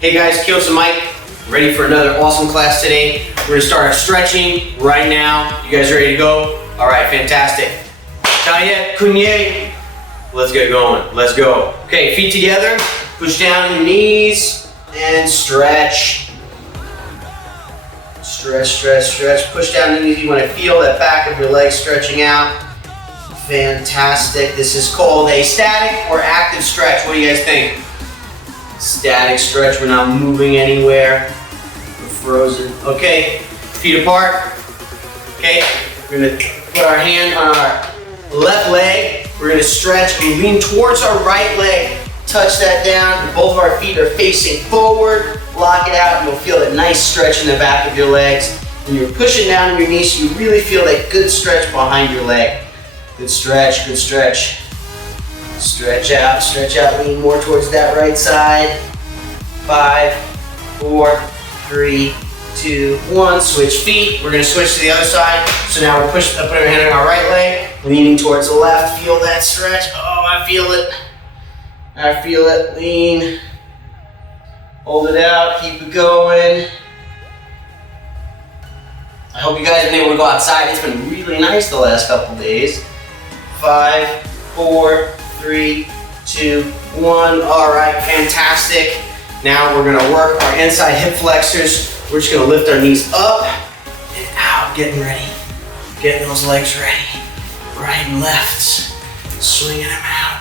Hey guys, Kyo's Mike, ready for another awesome class today. We're gonna start our stretching right now. You guys ready to go? All right, fantastic. Tayet, kunye. Let's get going, let's go. Okay, feet together, push down your knees and stretch. Stretch, stretch, stretch. Push down the knees. You want to feel that back of your leg stretching out. Fantastic. This is called a static or active stretch. What do you guys think? Static stretch. We're not moving anywhere. We're frozen. Okay, feet apart. Okay, we're going to put our hand on our left leg. We're going to stretch and lean towards our right leg. Touch that down. Both of our feet are facing forward. Lock it out and you'll feel that nice stretch in the back of your legs. When you're pushing down on your knees, so you really feel that good stretch behind your leg. Good stretch, good stretch. Stretch out, lean more towards that right side. 5, 4, 3, 2, 1. Switch feet. We're gonna switch to the other side. So now we're putting our hand on our right leg, leaning towards the left. Feel that stretch. Oh, I feel it. I feel it. Lean. Hold it out, keep it going. I hope you guys have been able to go outside. It's been really nice the last couple days. 5, 4, 3, 2, 1. All right, fantastic. Now we're gonna work our inside hip flexors. We're just gonna lift our knees up and out, getting ready. Getting those legs ready. Right and left. Swinging them out.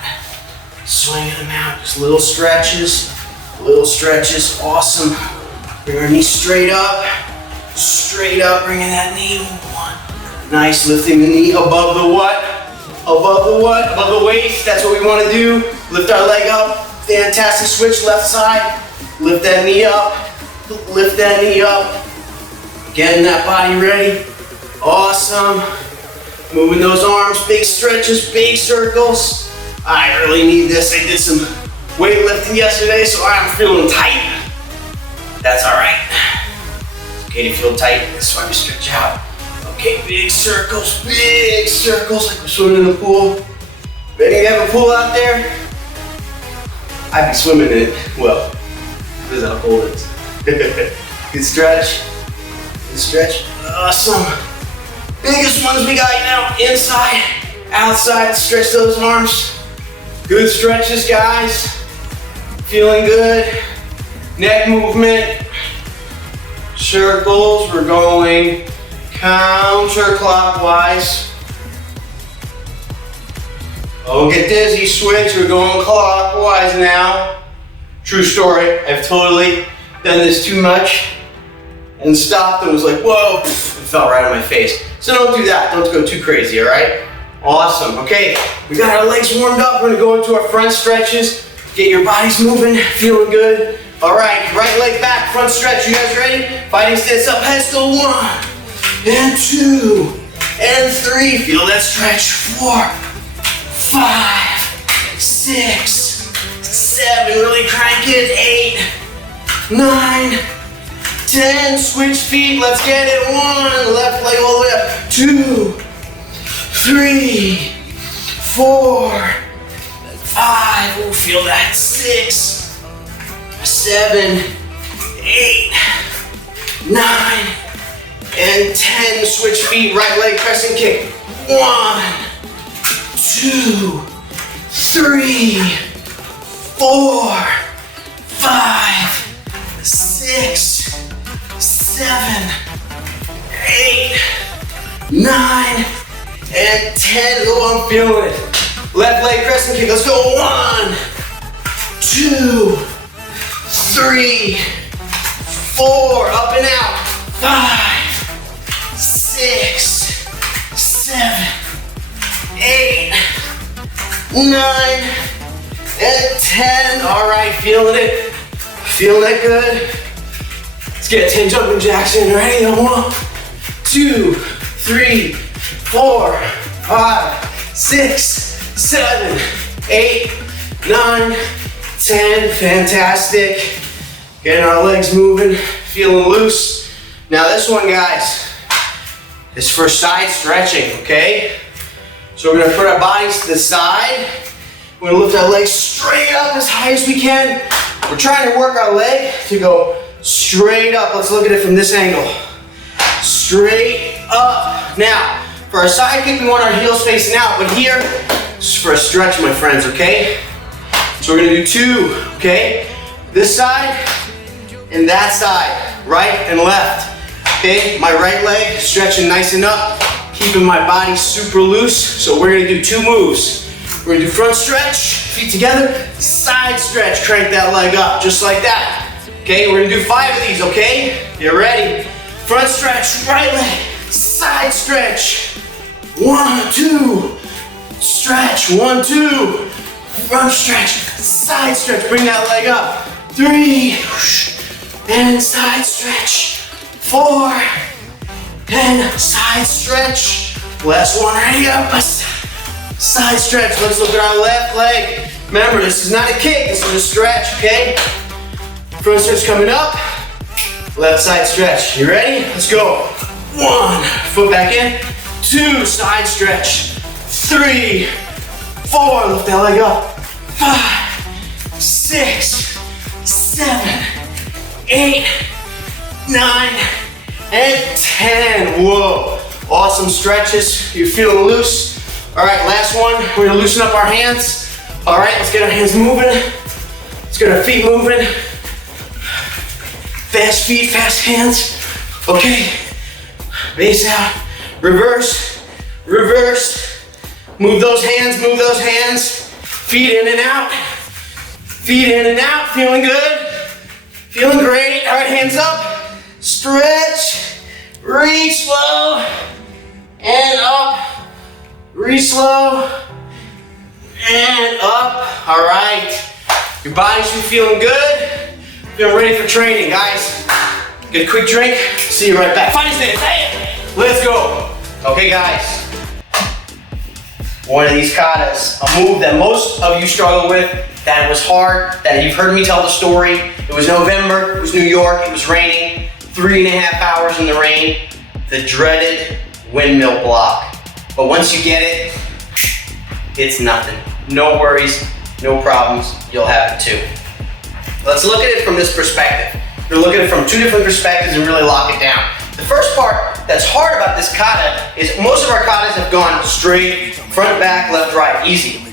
Swinging them out. Just little stretches. Little stretches, awesome. Bring our knees straight up, bringing that knee. 1. Nice, lifting the knee above the what? Above the what? Above the waist, that's what we want to do. Lift our leg up, fantastic, switch left side. Lift that knee up, lift that knee up. Getting that body ready, awesome. Moving those arms, big stretches, big circles. I really need this, I did some weightlifting yesterday, so I'm feeling tight. That's all right. It's okay to feel tight. That's why we stretch out. Okay, big circles, like we're swimming in the pool. Any of you have a pool out there? I'd be swimming in it. Well, this is how cold it is. Good stretch. Good stretch. Awesome. Biggest ones we got now. Inside, outside. Stretch those arms. Good stretches, guys. Feeling good. Neck movement. Circles. We're going counterclockwise. Don't get dizzy. Switch. We're going clockwise now. True story. I've totally done this too much and stopped and was like, whoa, it fell right on my face. So don't do that. Don't go too crazy, all right? Awesome. Okay, we got our legs warmed up. We're gonna go into our front stretches. Get your bodies moving, feeling good. All right, right leg back, front stretch. You guys ready? Fighting stance up, head still. 1 and 2 and 3. Feel that stretch. 4, 5, 6, 7. Really crank it. 8, 9, 10. Switch feet. Let's get it. 1. Left leg all the way up. 2, 3, 4, 5. We'll feel that. 6, 7, 8, 9, and 10. Switch feet. Right leg press and kick. 1, 2, 3, 4, 5, 6, 7, 8, 9, and 10. Oh, I'm feeling it. Left leg press and kick. Let's go. 1, 2, 3, 4. Up and out. 5, 6, 7, 8, 9, and 10. All right, feeling it. Feeling it good. Let's get 10 jumping jacks in. Ready? 1, 2, 3, 4, 5, 6, 7, 8, 9, 10. Fantastic. Getting our legs moving, feeling loose. Now this one, guys, is for side stretching, okay? So we're gonna put our bodies to the side. We're gonna lift our legs straight up as high as we can. We're trying to work our leg to go straight up. Let's look at it from this angle. Straight up. Now, for our side kick, we want our heels facing out, but here, just for a stretch, my friends, okay? So we're gonna do two, okay? This side and that side, right and left. Okay, my right leg stretching nice and up, keeping my body super loose. So we're gonna do two moves. We're gonna do front stretch, feet together, side stretch, crank that leg up, just like that. Okay, we're gonna do 5 of these, okay? You ready? Front stretch, right leg, side stretch. 1, 2, stretch, 1, 2. Front stretch, side stretch, bring that leg up. 3, and side stretch. 4, and side stretch. Last one, ready up. Side stretch, let's look at our left leg. Remember, this is not a kick, this is a stretch, okay? Front stretch coming up, left side stretch. You ready? Let's go. 1, foot back in. 2, side stretch. 3, 4, lift that leg up. 5, 6, 7, 8, 9, and 10. Whoa, awesome stretches. You're feeling loose. All right, last one. We're gonna loosen up our hands. All right, let's get our hands moving. Let's get our feet moving. Fast feet, fast hands. Okay, base out, reverse, reverse. Move those hands, move those hands. Feet in and out. Feet in and out, feeling good. Feeling great. All right, hands up. Stretch, reach slow, and up. Reach slow, and up. All right. Your body should be feeling good. Feeling ready for training, guys. Get a quick drink. See you right back. Funny stance. Let's go. Okay, guys. One of these katas, a move that most of you struggle with, that it was hard, that you've heard me tell the story. It was November, it was New York, it was raining, 3.5 hours in the rain, the dreaded windmill block. But once you get it, it's nothing. No worries, no problems, you'll have it too. Let's look at it from this perspective. We're looking at it from 2 different perspectives and really lock it down. The first part that's hard about this kata is most of our katas have gone straight, front, back, left, right, easy.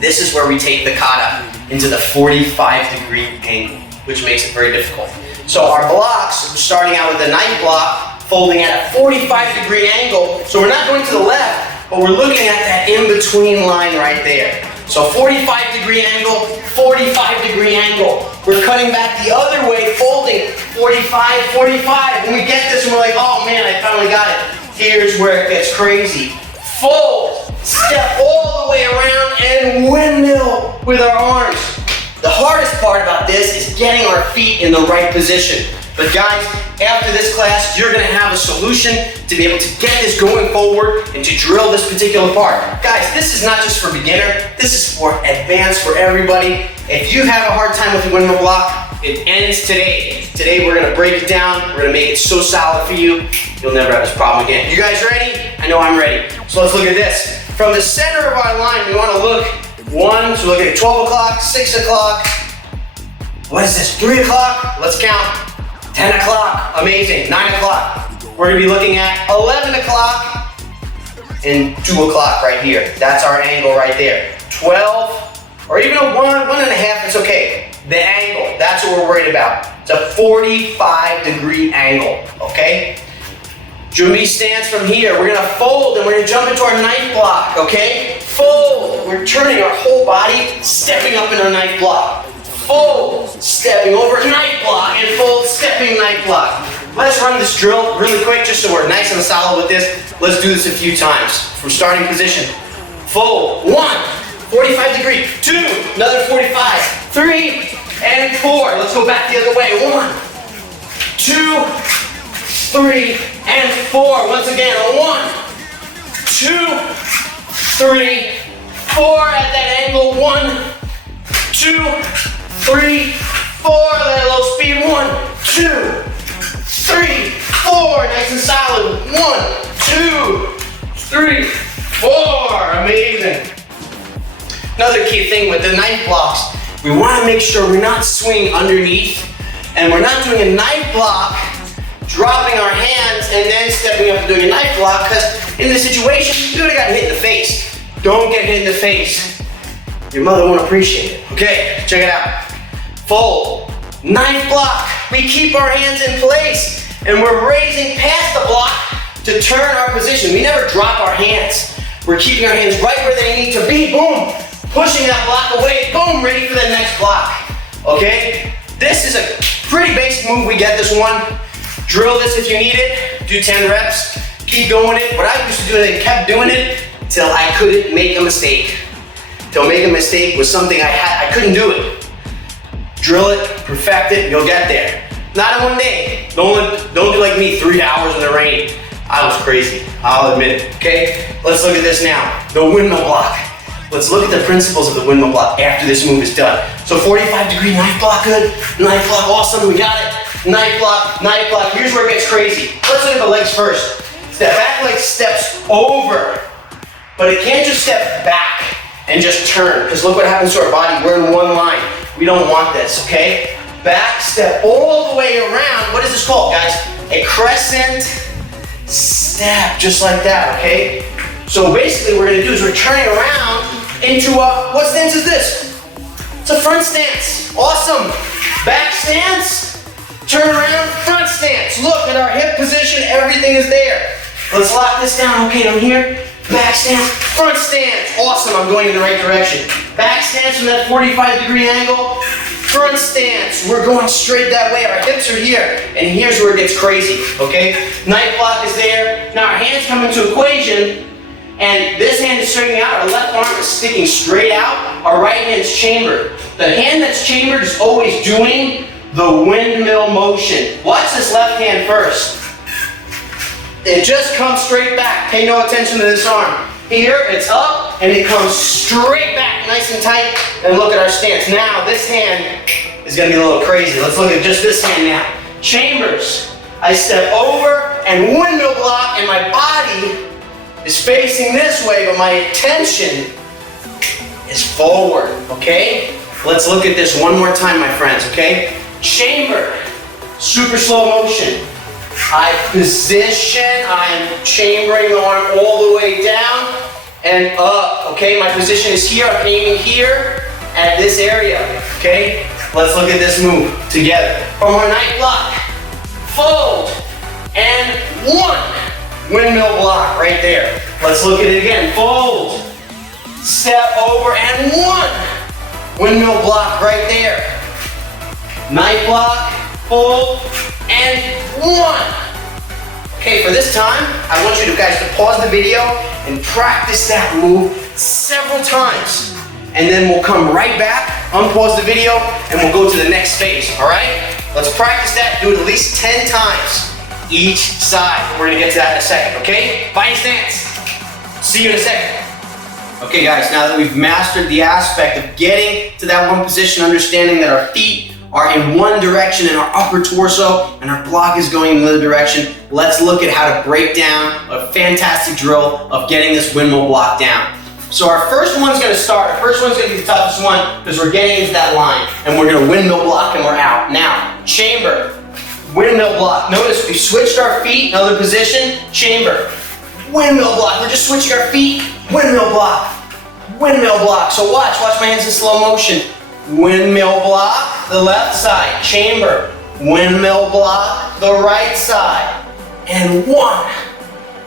This is where we take the kata into the 45-degree angle, which makes it very difficult. So our blocks, we're starting out with a knife block, folding at a 45-degree angle. So we're not going to the left, but we're looking at that in-between line right there. So 45-degree angle, 45-degree angle. We're cutting back the other way, folding 45, 45. When we get this and we're like, oh man, I finally got it. Here's where it gets crazy. Fold, step all the way around and windmill with our arms. The hardest part about this is getting our feet in the right position. But guys, after this class, you're gonna have a solution to be able to get this going forward and to drill this particular part. Guys, this is not just for beginner, this is for advanced, for everybody. If you have a hard time with the windmill block, it ends today. Today we're gonna break it down, we're gonna make it so solid for you, you'll never have this problem again. You guys ready? I know I'm ready. So let's look at this. From the center of our line, we wanna look 1, so look at 12 o'clock, 6 o'clock. What is this, 3 o'clock? Let's count. 10 o'clock, amazing, 9 o'clock. We're gonna be looking at 11 o'clock and 2 o'clock right here. That's our angle right there. 12, or even a 1.5, it's okay. The angle, that's what we're worried about. It's a 45-degree angle, okay? Jumbi stance from here. We're gonna fold and we're gonna jump into our knife block, okay? Fold, we're turning our whole body, stepping up in our knife block. Fold, stepping over, knife block, and fold, stepping, knife block. Let's run this drill really quick just so we're nice and solid with this. Let's do this a few times. From starting position. Fold, 1, 45 degree, 2, another 45, 3, and 4. Let's go back the other way. 1, 2, 3, and 4. Once again, 1, 2, 3, 4 at that angle. 1, 2, 3, 4, that low speed. 1, 2, 3, 4, nice and solid. 1, 2, 3, 4, amazing. Another key thing with the knife blocks we want to make sure we're not swinging underneath and we're not doing a knife block, dropping our hands and then stepping up and doing a knife block, because in this situation, you would have gotten hit in the face. Don't get hit in the face. Your mother won't appreciate it. Okay, check it out. Fold, knife block. We keep our hands in place and we're raising past the block to turn our position. We never drop our hands. We're keeping our hands right where they need to be. Boom, pushing that block away. Boom, ready for the next block. Okay, this is a pretty basic move. We get this one. Drill this if you need it. Do 10 reps. Keep going it. What I used to do is I kept doing it till I couldn't make a mistake. Till make a mistake was something I couldn't do it. Drill it, perfect it, you'll get there. Not in one day. Don't do like me, 3 hours in the rain. I was crazy, I'll admit it, okay? Let's look at this now, the windmill block. Let's look at the principles of the windmill block after this move is done. So 45-degree knife block, good. Knife block, awesome, we got it. Knife block, here's where it gets crazy. Let's look at the legs first. Step back leg steps over, but it can't just step back and just turn, because look what happens to our body, we're in one line. We don't want this, okay? Back, step all the way around. What is this called, guys? A crescent step, just like that, okay? So basically what we're gonna do is we're turning around into a, what stance is this? It's a front stance, awesome. Back stance, turn around, front stance. Look at our hip position, everything is there. Let's lock this down, okay, I'm here. Back stance, front stance. Awesome, I'm going in the right direction. Back stance from that 45-degree angle. Front stance, we're going straight that way. Our hips are here, and here's where it gets crazy, okay? Knife block is there. Now our hands come into equation, and this hand is straightening out. Our left arm is sticking straight out. Our right hand's chambered. The hand that's chambered is always doing the windmill motion. Watch this left hand first. It just comes straight back. Pay no attention to this arm. Here, it's up, and it comes straight back, nice and tight. And look at our stance. Now, this hand is gonna get a little crazy. Let's look at just this hand now. Chambers. I step over and windmill block, and my body is facing this way, but my attention is forward, okay? Let's look at this one more time, my friends, okay? Chamber, super slow motion. I position, I'm chambering the arm all the way down and up, okay? My position is here, I'm aiming here at this area, okay? Let's look at this move together. From our knife block, fold, and one. Windmill block right there. Let's look at it again, fold, step over, and one. Windmill block right there. Knife block, fold, and one. Okay, for this time, I want you guys to pause the video and practice that move several times. And then we'll come right back, unpause the video, and we'll go to the next phase, all right? Let's practice that, do it at least 10 times each side. We're gonna get to that in a second, okay? Fine stance. See you in a second. Okay guys, now that we've mastered the aspect of getting to that one position, understanding that our feet are in one direction and our upper torso and our block is going in the other direction, let's look at how to break down a fantastic drill of getting this windmill block down. So our first one's gonna start. Our first one's gonna be the toughest one because we're getting into that line and we're gonna windmill block and we're out. Now, chamber, windmill block. Notice we switched our feet, another position, chamber, windmill block. We're just switching our feet, windmill block, windmill block. So watch my hands in slow motion. Windmill block, the left side, chamber, windmill block, the right side, and one,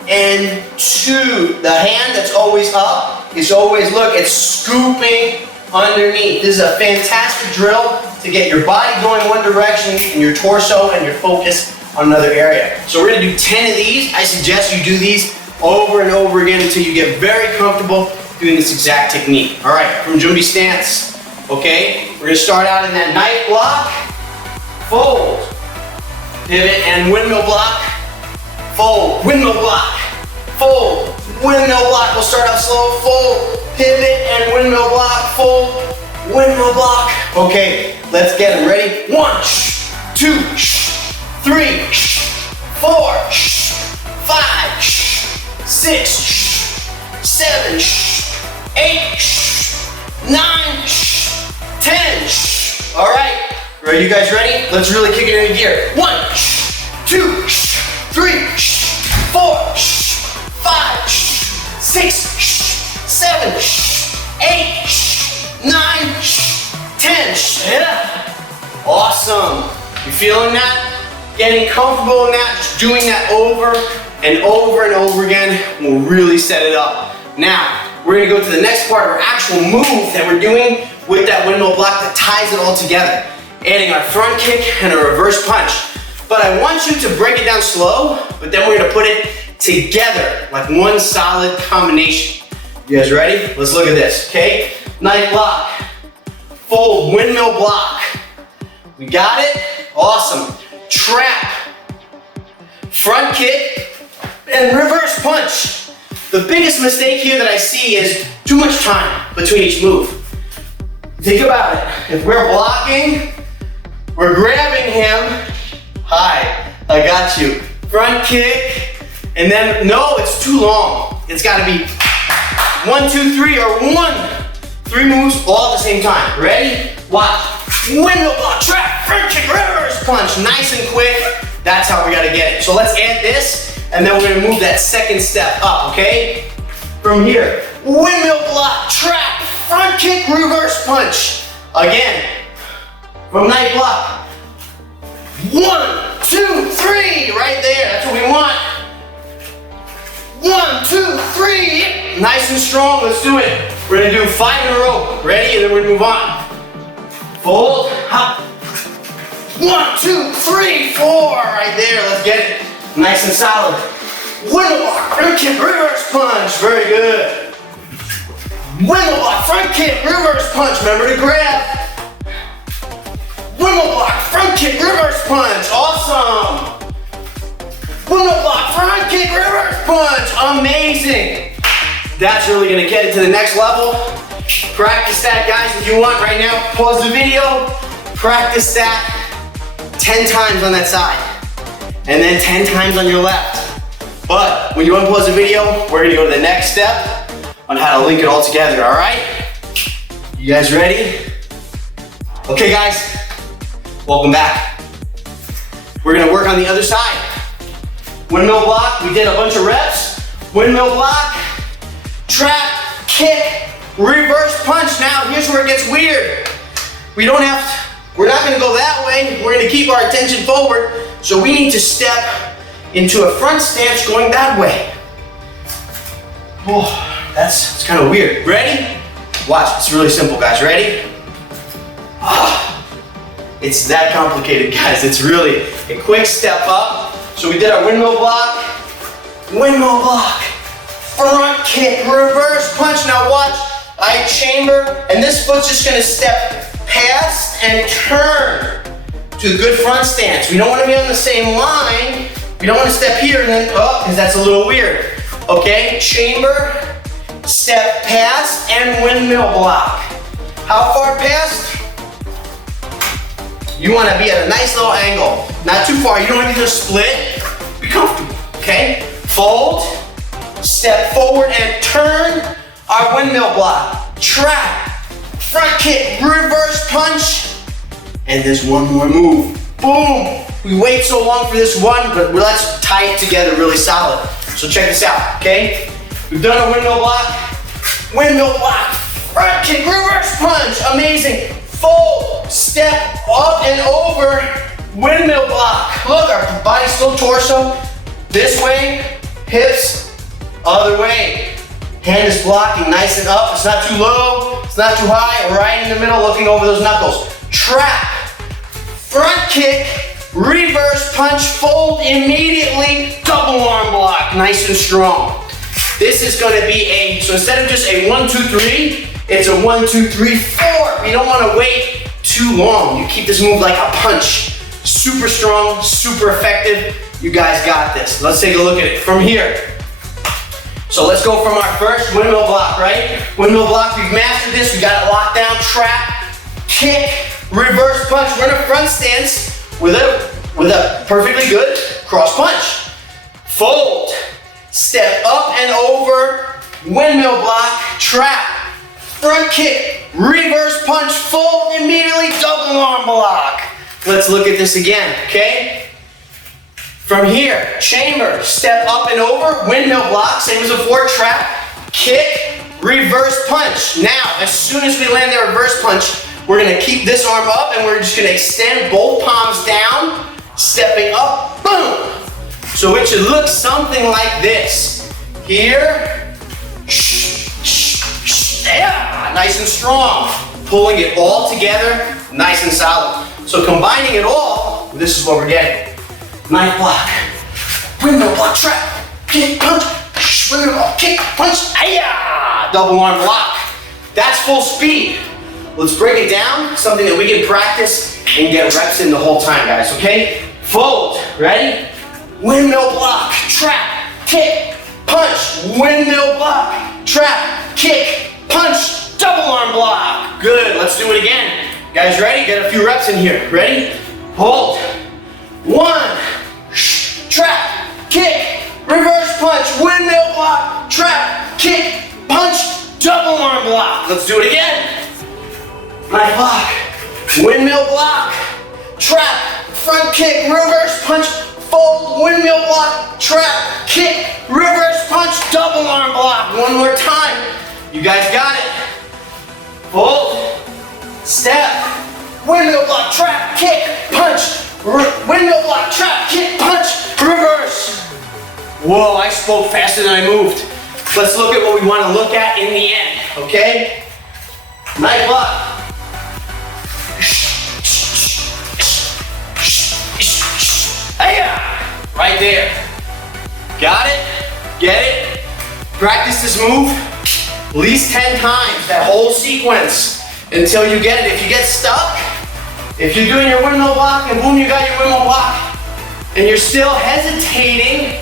and two. The hand that's always up is always, look, it's scooping underneath. This is a fantastic drill to get your body going one direction and your torso and your focus on another area. So we're gonna do 10 of these. I suggest you do these over and over again until you get very comfortable doing this exact technique. All right, from jumpy stance. Okay, we're gonna start out in that knife block, fold, pivot and windmill block, fold, windmill block, fold, windmill block. We'll start out slow, fold, pivot and windmill block, fold, windmill block. Okay, let's get them ready. 1, 2, 3, 4, 5, 6, 7, 8, 9, 10, Are you guys ready? Let's really kick it into gear. 1, 2, 3, 4, 5, 6, 7, 8, 9, 10. Awesome. You feeling that? Getting comfortable in that, just doing that over and over and over again will really set it up. Now, we're gonna go to the next part of our actual move that we're doing with that windmill block that ties it all together. Adding our front kick and a reverse punch. But I want you to break it down slow, but then we're gonna put it together like one solid combination. You guys ready? Let's look at this, okay? Knife block, fold, windmill block. We got it? Awesome. Trap, front kick, and reverse punch. The biggest mistake here that I see is too much time between each move. Think about it. If we're blocking, we're grabbing him. Hi, I got you. Front kick, and then, no, it's too long. It's gotta be 1, 2, 3, or 3 moves all at the same time. Ready? Watch. Windmill block, trap, front kick, reverse punch. Nice and quick. That's how we gotta get it. So let's add this, and then we're gonna move that second step up, okay? From here, windmill block, trap, front kick, reverse punch. Again, from knife block. 1, 2, 3, right there. That's what we want. 1, 2, 3. Nice and strong. Let's do it. We're gonna do 5 in a row. Ready? And then we're gonna move on. Fold, hop. 1, 2, 3, 4. Right there. Let's get it. Nice and solid. Windmill block, front kick, reverse punch. Very good. Windmill block, front kick, reverse punch. Remember to grab. Windmill block, front kick, reverse punch. Awesome. Windmill block, front kick, reverse punch. Amazing. That's really gonna get it to the next level. Practice that, guys, if you want right now. Pause the video. Practice that 10 times on that side. And then 10 times on your left. But when you unpause the video, we're gonna go to the next step on how to link it all together, all right? You guys ready? Okay, guys, welcome back. We're gonna work on the other side. Windmill block, we did a bunch of reps. Windmill block, trap, kick, reverse punch. Now, here's where it gets weird. We're not gonna go that way. We're gonna keep our attention forward. So we need to step into a front stance going that way. Oh, that's kind of weird. Ready? Watch, it's really simple, guys. Ready? It's that complicated, guys. It's really a quick step up. So we did our windmill block, front kick, reverse punch. Now watch, I chamber, and this foot's just gonna step past and turn to a good front stance. We don't want to be on the same line. We don't want to step here and then, because that's a little weird. Okay, chamber, step past, and windmill block. How far past? You want to be at a nice little angle. Not too far. You don't have to just split. Be comfortable, okay? Fold, step forward and turn our windmill block. Trap, front kick, reverse punch, and there's one more move. Boom! We wait so long for this one, but let's tie it together really solid. So check this out, okay? We've done a windmill block, front kick, reverse punch, amazing. Fold, step up and over, windmill block. Look, our body's still torso. This way, hips, other way. Hand is blocking nice and up. It's not too low, it's not too high. Right in the middle, looking over those knuckles. Trap, front kick, reverse punch, fold immediately, double arm block, nice and strong. This is gonna be so instead of just a 1, 2, 3, it's a 1, 2, 3, 4. You don't wanna wait too long. You keep this move like a punch. Super strong, super effective. You guys got this. Let's take a look at it from here. So let's go from our first windmill block, right? Windmill block, we've mastered this, we got it locked down. Trap, kick, reverse punch. We're in a front stance with a perfectly good cross punch. Fold, step up and over, windmill block, trap, front kick, reverse punch, fold immediately, double arm block. Let's look at this again, okay? From here, chamber, step up and over, windmill block, same as before, trap, kick, reverse punch. Now, as soon as we land that reverse punch, we're gonna keep this arm up and we're just gonna extend both palms down, stepping up, boom. So it should look something like this. Here, yeah, nice and strong. Pulling it all together, nice and solid. So combining it all, this is what we're getting. Knife block, windmill block, trap, kick, punch, windmill block, kick, punch, ayah! Double arm block. That's full speed. Let's break it down, something that we can practice and get reps in the whole time, guys, okay? Fold, ready? Windmill block, trap, kick, punch, windmill block, trap, kick, punch, double arm block. Good, let's do it again. Guys, ready? Get a few reps in here. Ready? Hold. 1, trap, kick, reverse punch, windmill block, trap, kick, punch, double arm block. Let's do it again. Knife block, windmill block, trap, front kick, reverse punch, fold, windmill block, trap, kick, reverse punch, double arm block. One more time. You guys got it. Fold, step, windmill block, trap, kick, punch, windmill block, trap, kick, punch, reverse. Whoa, I spoke faster than I moved. Let's look at what we want to look at in the end, okay? Knife block. Right there. Got it? Get it? Practice this move at least 10 times, that whole sequence, until you get it. If you get stuck, if you're doing your windmill block and boom, you got your windmill block, and you're still hesitating,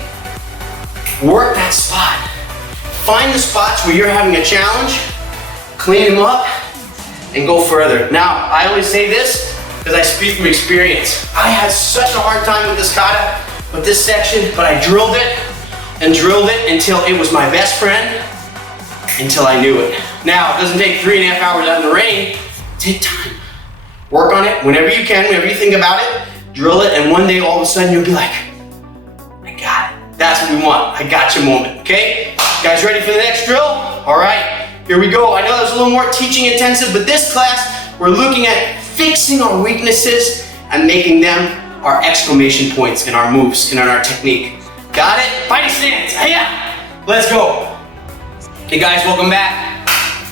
work that spot. Find the spots where you're having a challenge, clean them up, and go further. Now, I always say this because I speak from experience. I had such a hard time with this kata, with this section, but I drilled it and drilled it until it was my best friend, until I knew it. Now, it doesn't take 3.5 hours out in the rain. Take time. Work on it whenever you can, whenever you think about it, drill it, and one day all of a sudden you'll be like, I got it. That's what we want. I got you moment, okay? Guys ready for the next drill? All right, here we go. I know that's a little more teaching intensive, but this class, we're looking at fixing our weaknesses and making them our exclamation points in our moves and in our technique. Got it? Fighting stance. Hiya! Let's go. Okay, guys, welcome back.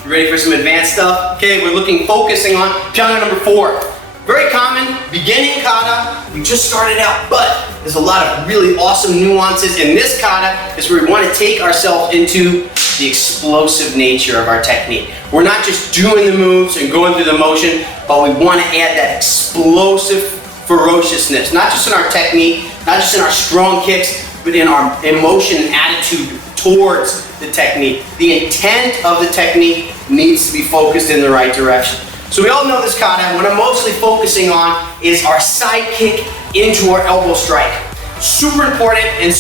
You ready for some advanced stuff? Okay, we're focusing on piano number 4. Very common, beginning kata. We just started out, but there's a lot of really awesome nuances in this kata. Is where we want to take ourselves into the explosive nature of our technique. We're not just doing the moves and going through the motion, but we want to add that explosive ferociousness, not just in our technique, not just in our strong kicks, but in our emotion and attitude towards the technique. The intent of the technique needs to be focused in the right direction. So we all know this kata. What I'm mostly focusing on is our side kick into our elbow strike. Super important and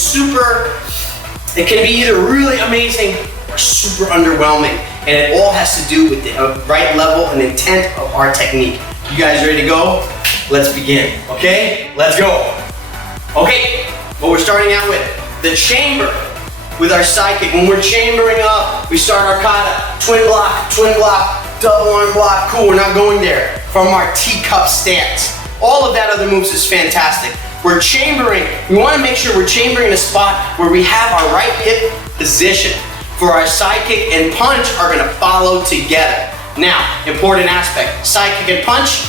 it can be either really amazing or super underwhelming. And it all has to do with the right level and intent of our technique. You guys ready to go? Let's begin, okay? Let's go. Okay, what we're starting out with, the chamber with our side kick. When we're chambering up, we start our kata, twin block, double arm block. Cool, we're not going there. From our teacup stance. All of that other moves is fantastic. We're chambering. We want to make sure we're chambering in a spot where we have our right hip position. For our side kick and punch are going to follow together. Now, important aspect, side kick and punch,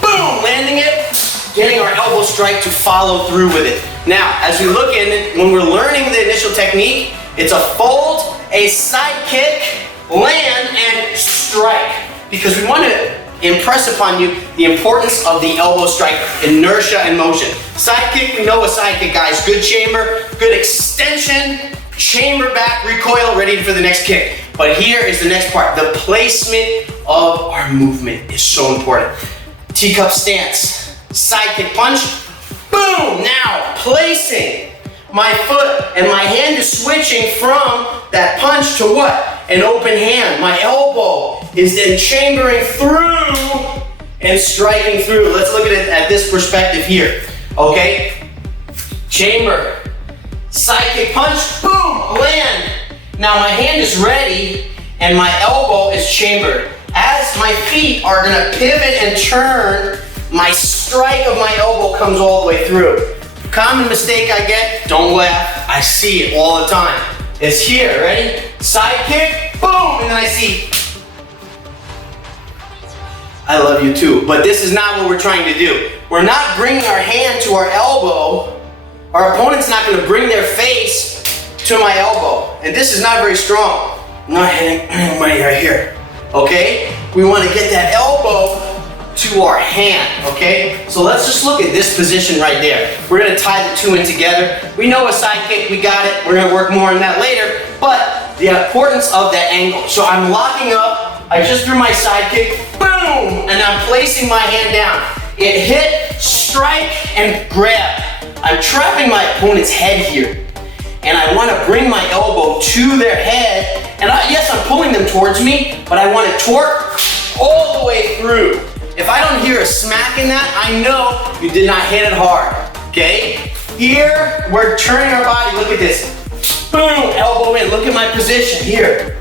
boom, landing it, getting our elbow strike to follow through with it. Now, as we look in it, when we're learning the initial technique, it's a fold, a side kick, land, and strike. Because we want to impress upon you the importance of the elbow strike, inertia and motion. Side kick, we know a side kick, guys. Good chamber, good extension, chamber back, recoil, ready for the next kick. But here is the next part. The placement of our movement is so important. Teacup stance, side kick punch, boom! Now, placing my foot and my hand is switching from that punch to what? An open hand. My elbow is then chambering through and striking through. Let's look at it at this perspective here, okay? Chamber, side kick punch, boom, land. Now my hand is ready and my elbow is chambered. As my feet are gonna pivot and turn, my strike of my elbow comes all the way through. Common mistake I get, don't laugh, I see it all the time. It's here, ready? Side kick, boom, and then I see, I love you too, but this is not what we're trying to do. We're not bringing our hand to our elbow. Our opponent's not gonna bring their face to my elbow, and this is not very strong. I'm not hitting money right here, okay? We wanna get that elbow to our hand, okay? So let's just look at this position right there. We're gonna tie the two in together. We know a side kick, we got it. We're gonna work more on that later, but the importance of that angle. So I'm locking up, I just threw my side kick, boom, and I'm placing my hand down. It hit, strike, and grab. I'm trapping my opponent's head here, and I wanna bring my elbow to their head, and yes, I'm pulling them towards me, but I want to torque all the way through. If I don't hear a smack in that, I know you did not hit it hard, okay? Here, we're turning our body, look at this. Boom, elbow in, look at my position here.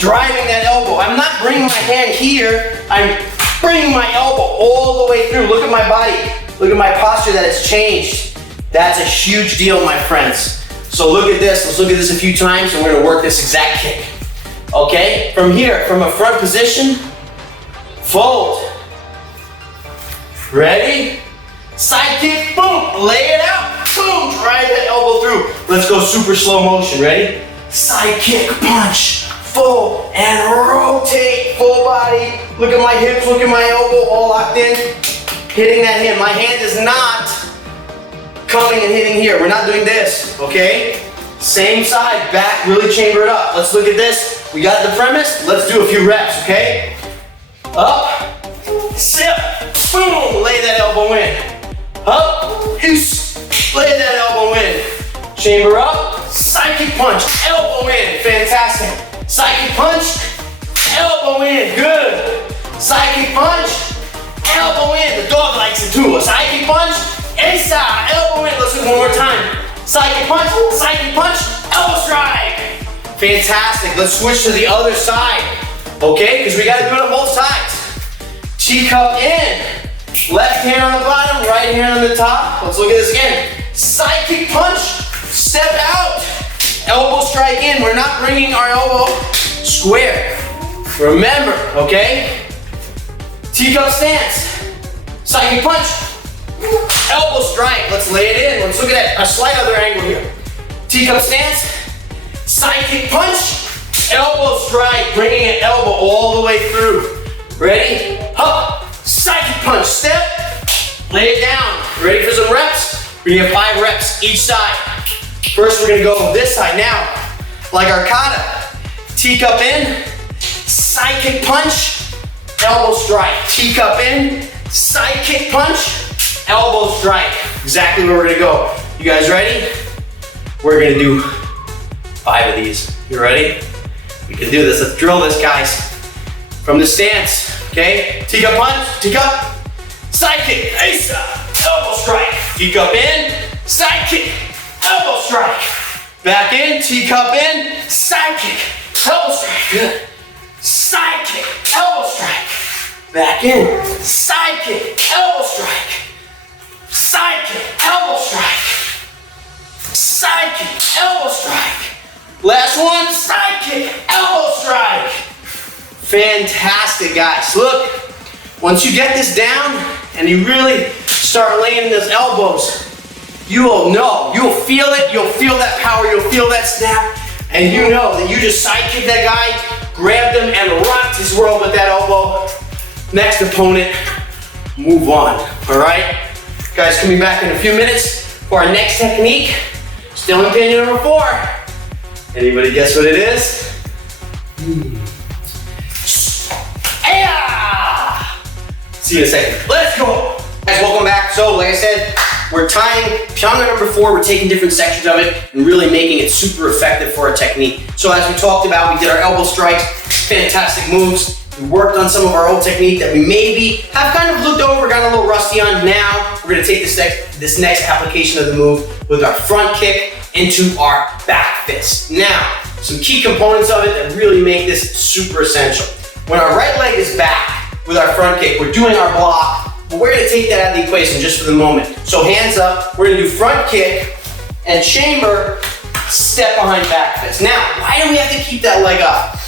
Driving that elbow. I'm not bringing my hand here, I'm bringing my elbow all the way through. Look at my body, look at my posture that has changed. That's a huge deal, my friends. So look at this, let's look at this a few times and we're gonna work this exact kick. Okay, from here, from a front position, fold. Ready? Side kick, boom, lay it out, boom, drive that elbow through. Let's go super slow motion, ready? Side kick, punch, fold, and rotate, full body. Look at my hips, look at my elbow, all locked in. Hitting that hip, my hand is not coming and hitting here. We're not doing this, okay? Same side, back, really chamber it up. Let's look at this. We got the premise, let's do a few reps, okay? Up, sip, boom, lay that elbow in. Up, lay that elbow in. Chamber up, side kick punch, elbow in, fantastic. Side kick punch, elbow in, good. Side kick punch, elbow in, the dog likes it too. A side kick punch, inside, elbow in, let's do it one more time. Side kick punch, elbow strike. Fantastic, let's switch to the other side, okay? Because we gotta do it on both sides. Teacup in, left hand on the bottom, right hand on the top. Let's look at this again. Side kick punch, step out, elbow strike in. We're not bringing our elbow square. Remember, okay? Teacup stance, side kick punch, elbow strike. Let's lay it in. Let's look at a slight other angle here. Teacup stance, side kick punch, elbow strike, bringing an elbow all the way through. Ready? Up, side kick punch, step, lay it down. Ready for some reps? We're gonna get 5 reps each side. First, we're gonna go this side now, like our kata. Teacup in, side kick punch, elbow strike. Teacup in, side kick punch, elbow strike. Exactly where we're gonna go. You guys ready? We're gonna do 5 of these. You ready? We can do this. Let's drill this, guys. From the stance, okay? Teacup punch, teacup, side kick, ace up, elbow strike. Teacup in, side kick, elbow strike. Back in, teacup in, side kick, elbow strike. Good. Side kick, elbow strike. Back in, side kick, elbow strike. Side kick, elbow strike. Side kick, elbow strike. Last one, side kick, elbow strike. Fantastic, guys. Look, once you get this down and you really start laying those elbows, you will know, you'll feel it, you'll feel that power, you'll feel that snap, and you know that you just side kicked that guy, grabbed him, and rocked his world with that elbow. Next opponent, move on, all right? Guys, coming back in a few minutes for our next technique. Still in opinion number 4. Anybody guess what it is? See you in a second. Let's go. Guys, welcome back. So, like I said, we're tying Pyongyang number 4. We're taking different sections of it and really making it super effective for our technique. So as we talked about, we did our elbow strikes, fantastic moves. We worked on some of our old technique that we maybe have kind of looked over, got a little rusty on. Now we're gonna take this next application of the move with our front kick into our back fist. Now, some key components of it that really make this super essential. When our right leg is back with our front kick, we're doing our block, but we're gonna take that out of the equation just for the moment. So hands up, we're gonna do front kick and chamber, step behind back fist. Now, why do we have to keep that leg up?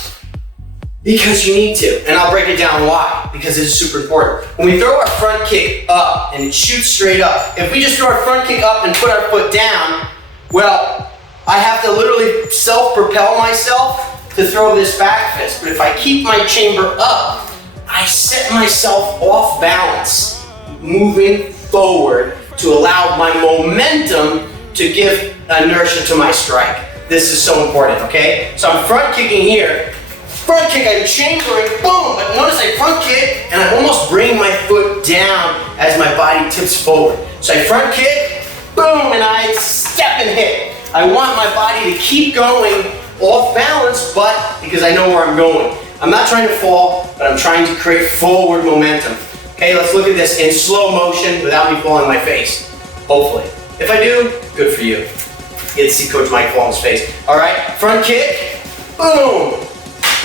Because you need to, and I'll break it down why, because it's super important. When we throw our front kick up and it shoots straight up, if we just throw our front kick up and put our foot down, well, I have to literally self-propel myself to throw this back fist. But if I keep my chamber up, I set myself off balance, moving forward to allow my momentum to give inertia to my strike. This is so important, okay? So I'm front kicking here. Front kick, I'm chambering, boom, but notice I front kick and I almost bring my foot down as my body tips forward. So I front kick, boom, and I step and hit. I want my body to keep going off balance, but because I know where I'm going. I'm not trying to fall, but I'm trying to create forward momentum. Okay, let's look at this in slow motion without me falling on my face, hopefully. If I do, good for you. You get to see Coach Mike fall on his face. All right, front kick, boom.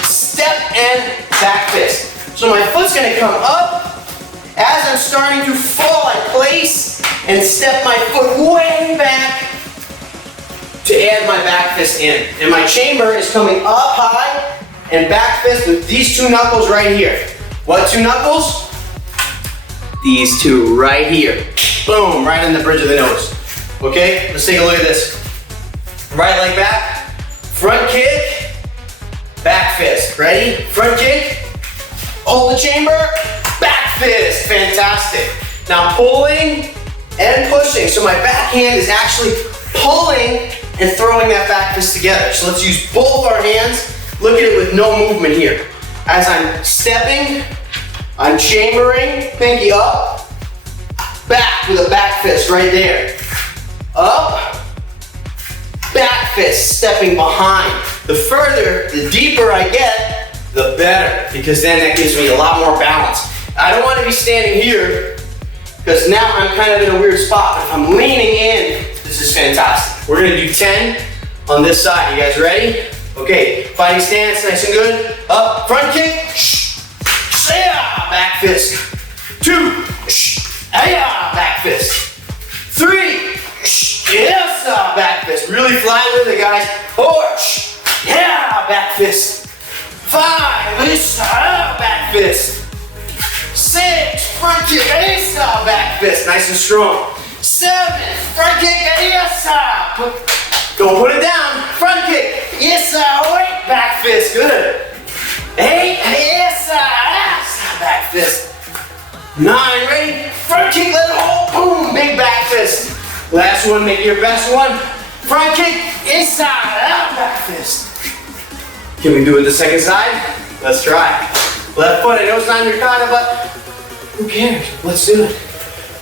Step and back fist. So my foot's gonna come up. As I'm starting to fall, I place and step my foot way back to add my back fist in. And my chamber is coming up high and back fist with these two knuckles right here. What two knuckles? These two right here. Boom, right on the bridge of the nose. Okay, let's take a look at this. Right leg back, front kick, back fist. Ready? Front kick, hold the chamber, back fist. Fantastic. Now pulling and pushing. So my backhand is actually pulling and throwing that back fist together. So let's use both our hands. Look at it with no movement here. As I'm stepping, I'm chambering, pinky up, back with a back fist right there. Up, back fist, stepping behind. The further, the deeper I get, the better, because then that gives me a lot more balance. I don't want to be standing here, because now I'm kind of in a weird spot. If I'm leaning in, this is fantastic. We're gonna do 10 on this side. You guys ready? Okay, fighting stance, nice and good. Up, front kick, back fist. 2, back fist. 3, yes, back fist. Really fly with it, guys. 4, back fist. 5, back fist. 6, front kick, back fist, nice and strong. 7, front kick, don't put it down. Front kick, wait, back fist, good. 8, back fist. 9, ready? Front kick, let it hold, boom, big back fist. Last one, make it your best one. Front kick, inside, out, back fist. Can we do it the second side? Let's try. Left foot, I know it's not in your kata, but who cares? Let's do it.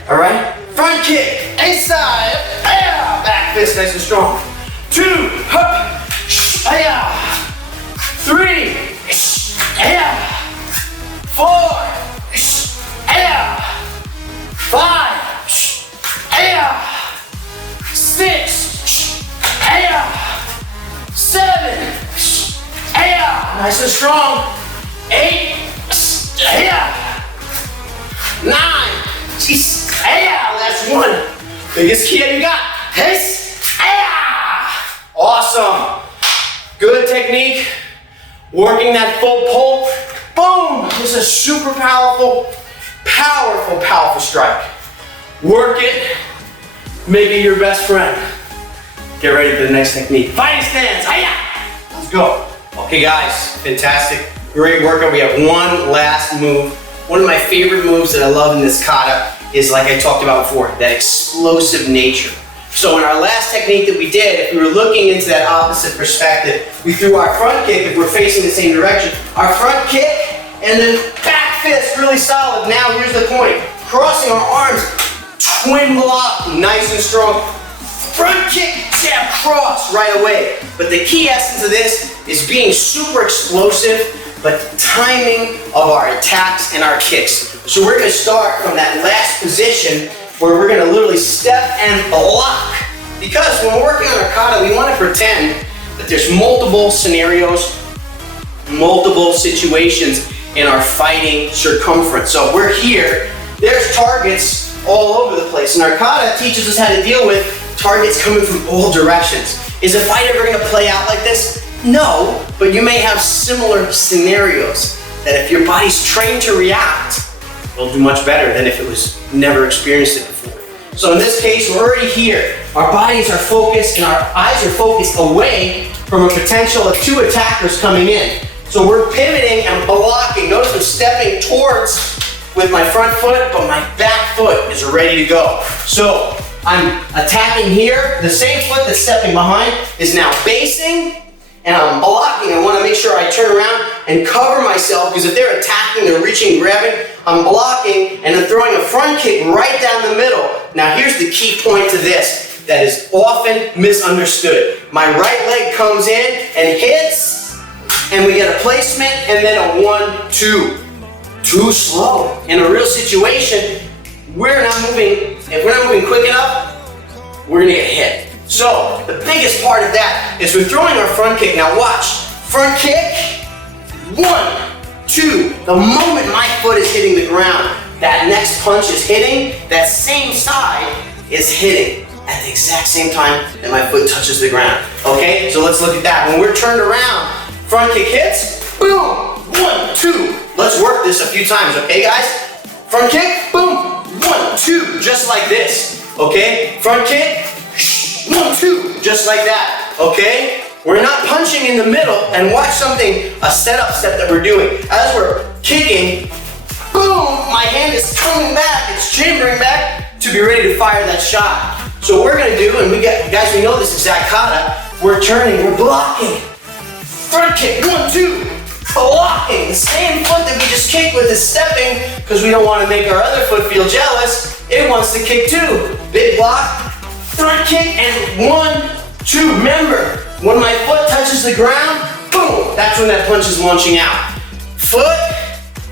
All right? Front kick, inside, back fist, nice and strong. 2, 3, 4, 5, 6, 7, nice and strong. 8, 9, last one. Biggest key you got. Awesome. Good technique. Working that full pull. Boom. This is a super powerful, powerful strike. Work it. Make it your best friend. Get ready for the next technique. Fighting stance. Let's go. Okay, guys. Fantastic. Great workout. We have one last move. One of my favorite moves that I love in this kata is, like I talked about before, that explosive nature. So in our last technique that we did, if we were looking into that opposite perspective, we threw our front kick, if we're facing the same direction, our front kick, and then back fist really solid. Now here's the point. Crossing our arms, twin block, nice and strong. Front kick, jab, cross right away. But the key essence of this is being super explosive, but timing of our attacks and our kicks. So we're gonna start from that last position where we're gonna literally step and block. Because when we're working on our kata, we wanna pretend that there's multiple scenarios, multiple situations in our fighting circumference. So if we're here, there's targets all over the place. And our kata teaches us how to deal with targets coming from all directions. Is a fight ever gonna play out like this? No, but you may have similar scenarios that if your body's trained to react, it'll do much better than if it was never experienced it before. So in this case, we're already here. Our bodies are focused and our eyes are focused away from a potential of two attackers coming in. So we're pivoting and blocking. Notice I'm stepping towards with my front foot, but my back foot is ready to go. So I'm attacking here. The same foot that's stepping behind is now basing, and I'm blocking. I want to make sure I turn around and cover myself, because if they're attacking, they're reaching, grabbing, I'm blocking, and I'm throwing a front kick right down the middle. Now here's the key point to this that is often misunderstood. My right leg comes in and hits, and we get a placement, and then a 1-2. Too slow. In a real situation, we're not moving. If we're not moving quick enough, we're gonna get hit. So the biggest part of that is we're throwing our front kick. Now watch, front kick, 1, 2. The moment my foot is hitting the ground, that next punch is hitting, that same side is hitting at the exact same time that my foot touches the ground. Okay, so let's look at that. When we're turned around, front kick hits, boom, 1, 2. Let's work this a few times, okay guys? Front kick, boom, 1, 2, just like this, okay? Front kick, 1, 2, just like that, okay? We're not punching in the middle, and watch something, a setup step that we're doing. As we're kicking, boom, my hand is coming back, it's chambering back to be ready to fire that shot. So what we're gonna do, and guys, we know this exact kata, we're turning, we're blocking. Front kick, 1, 2, blocking. The same foot that we just kicked with is stepping, because we don't want to make our other foot feel jealous. It wants to kick too. Big block, front kick, and 1, 2. Remember, when my foot touches the ground, boom, that's when that punch is launching out. Foot,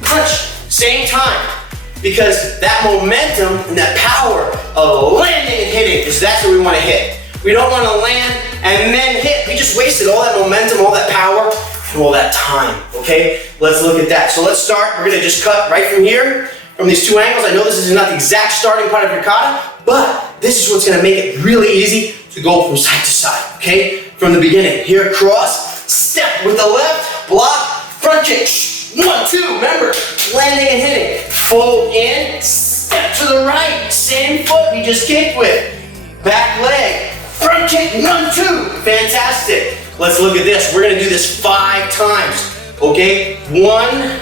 punch, same time. Because that momentum and that power of landing and hitting is that's what we want to hit. We don't want to land and then hit. We just wasted all that momentum, all that power, and all that time, okay? Let's look at that. So let's start. We're gonna just cut right from here, from these two angles. I know this is not the exact starting point of your kata, but this is what's gonna make it really easy to go from side to side, okay? From the beginning, here, cross, step with the left, block, front kick, 1, 2, remember, landing and hitting. Fold in, step to the right, same foot we just kicked with. Back leg, front kick, 1, 2, fantastic. Let's look at this. We're gonna do this 5 times, okay? 1,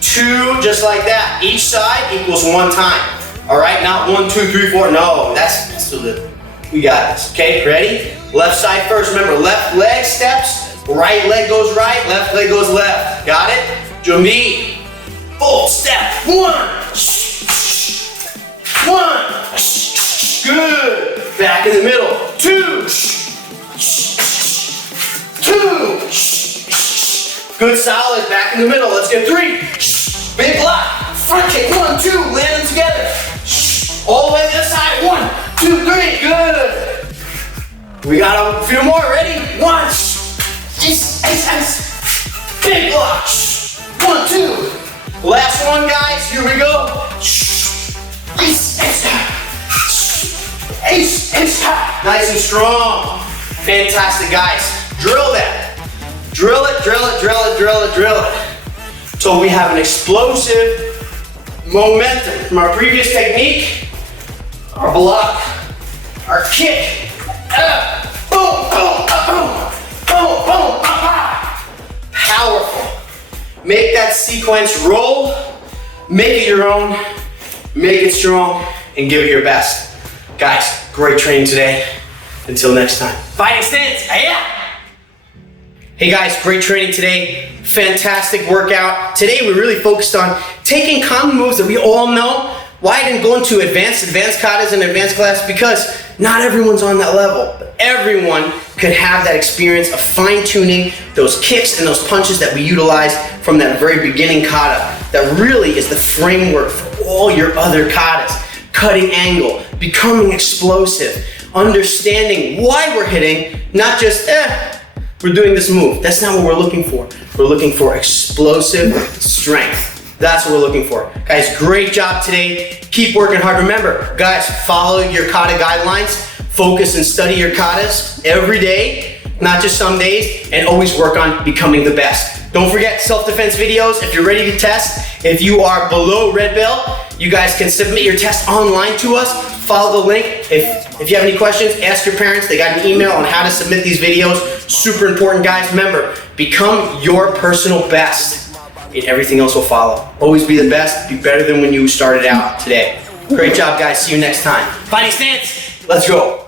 2, just like that. Each side equals 1 time. All right, not 1, 2, 3, 4. No, that's too little. We got this, okay? Ready? Left side first. Remember, left leg steps, right leg goes right, left leg goes left. Got it? Jumbi. Full step. 1. Good. Back in the middle. 2. 2. Good, solid. Back in the middle. Let's get 3. Big block. Front kick. 1, 2. Land them together. All the way to the side. 1, 2, 3. Good. We got a few more. Ready? 1. Big block. 1, 2. Last one, guys. Here we go. Nice and strong. Fantastic, guys. Drill that. Drill it, drill it, drill it, drill it, drill it. So we have an explosive momentum from our previous technique, our block, our kick. Boom, boom, boom, boom, boom, powerful. Make that sequence roll, make it your own, make it strong, and give it your best. Guys, great training today. Until next time. Fighting stance, yeah! Hey guys, great training today. Fantastic workout. Today we really focused on taking common moves that we all know. Why I didn't go into advanced katas in advanced class? Because Not everyone's on that level, but everyone could have that experience of fine-tuning those kicks and those punches that we utilize from that very beginning kata. That really is the framework for all your other katas. Cutting angle, becoming explosive, understanding why we're hitting, not just, we're doing this move. That's not what we're looking for. We're looking for explosive strength. That's what we're looking for. Guys, great job today. Keep working hard. Remember, guys, follow your kata guidelines. Focus and study your katas every day, not just some days, and always work on becoming the best. Don't forget self-defense videos. If you're ready to test, if you are below red belt, you guys can submit your test online to us. Follow the link. If you have any questions, ask your parents. They got an email on how to submit these videos. Super important, guys. Remember, become your personal best, and everything else will follow. Always be the best. Be better than when you started out today. Great job, guys. See you next time. Fighting stance. Let's go.